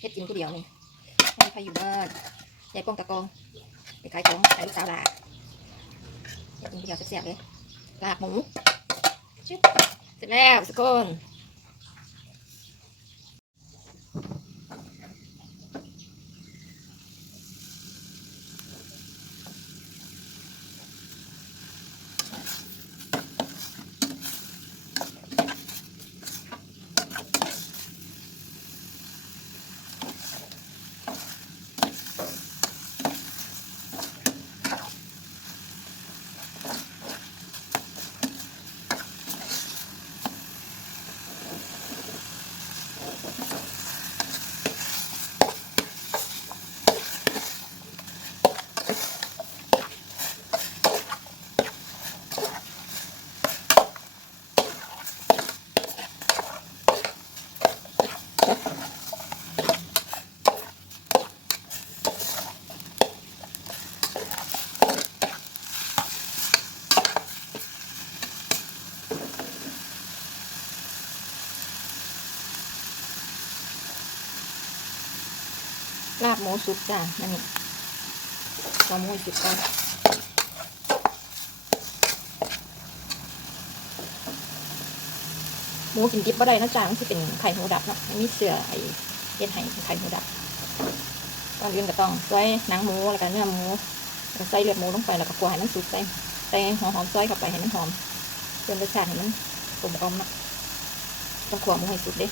เฮ็ดกินผู้เดียวนี่ไม่มีใครอยู่บ้านยายป้องตะกองไปขายของขายลูกสาวหลาเฮ็ดกินผู้เดียวแซ่บๆเลยลาบหมูชึบเสร็จแล้วทุกคน ลาบหมูสุกจ้านี่ลาบหมูสุกก่อนหมูกินดิบบ่ได้นะจ้ามันที่เป็นไข่หูดับเนาะมันมีเสือไอ้เย็นไห้เป็นไข่หูดับก่อนอื่นก็ต้องซอยหนังหมูแล้วก็เนื้อหมูแล้วใส่เลือดหมูลงไปแล้วก็คั่วให้มันสุกใส่ใส่หัวหอมซอยเข้าไปให้มันหอมเพิ่มรสชาติให้มันกลมกล่อมเนาะต้องคั่วหมูให้สุกเด้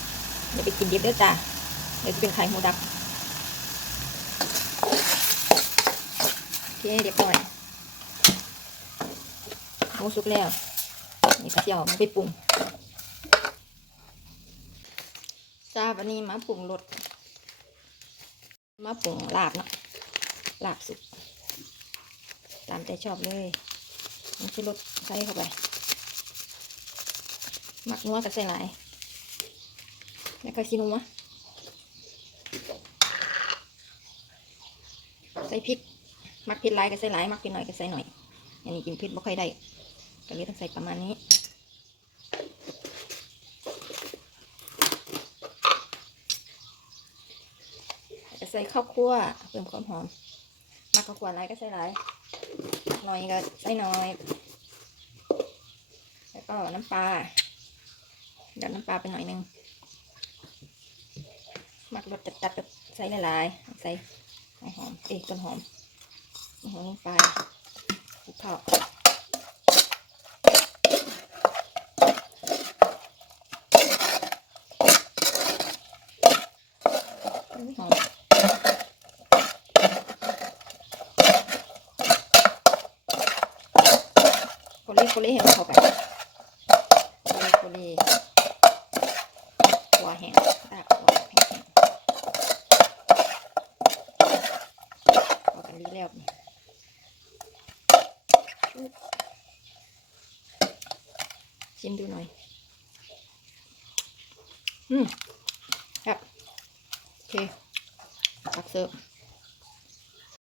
อย่าไปกินดิบเด้อจ้าเดี๋ยวจะเป็นไข่หูดับ โอเคเรียบร้อยหมูสุกแล้ว นี่กระเจียวมันไปปรุงจ้าวันนี้มาปรุงรสมาปรุงลาบเนาะลาบสุก ตามใจชอบเลยมันคือรสใส่เข้าไปหมักนัวกับใส่หลายแล้วก็ซีนัวใส่พริก มักเผ็ดหลายก็ใส่หลายมักเผ็ดหน่อยก็ใส่หน่อย อันนี้กินเผ็ดบ่ค่อยได้ก็เลยต้องใส่ประมาณนี้ใส่ข้าวคั่วเพิ่มความหอมมักข้าวคั่วหลายก็ใส่หลายหน่อยก็ใส่หน่อย แล้วก็น้ำปลาเดี๋ยวน้ำปลาไปหน่อยหนึงมักรสจัดๆก็ใส่หลายๆใส่หอมเอ้ยต้นหอม หอมลงไปคลุกเข้าอุ๊ยหอมโคเล่โคเล่ให้มันเข้ากันโคเล่โคเล่หัวแห้งตากหัวแห้งๆเข้ากันดีแล้วนี่ ชิมดูหน่อย อืมครับโอเคตักเสิร์ฟ